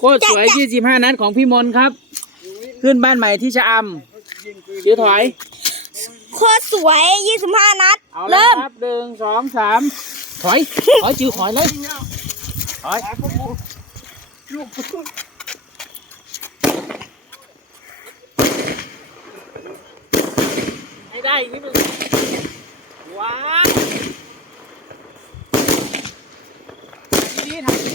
โคตรสวยยี่สิบห้านัดของพี่มนต์ครับ ขึ้นบ้านใหม่ที่ชะอำชื่อถอย โคตรสวยยี่สิบห้านัด เอาแล้วเริ่ม ครับหนึ่งสองสามถอย ถอยจิ๋วถอยเลย ถอย ไม่ได้นี่มันว้าวทำดีๆทำดี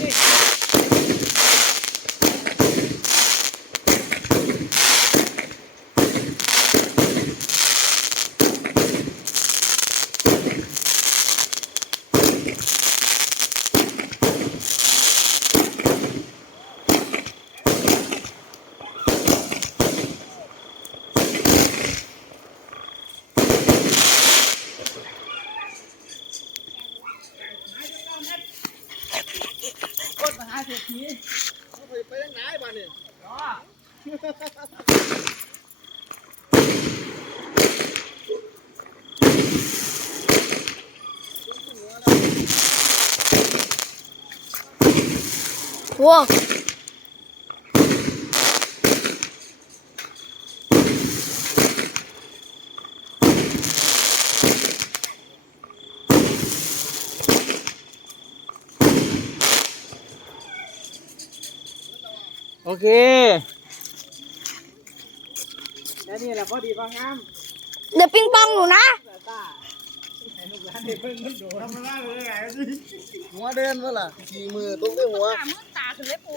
าเศรษฐีไปยังไงบ้านนี่อ๋ โอเค แล้วนี่แหละพอดีพองามเดี๋ยวปิงปองหนูนะแต่ตาให้ลูกหลานได้เพิ่งมันโดดทำอะไรเลยไงหัวเดินวะล่ะขี่มือตุ้งด้วยหัวมือตาขึ้นเลยปู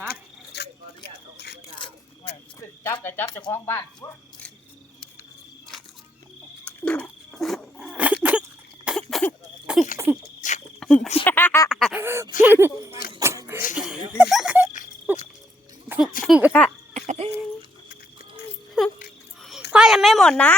ฮะจับกับจับเจ้าของบ้าน พ่อยังไม่หมดนะ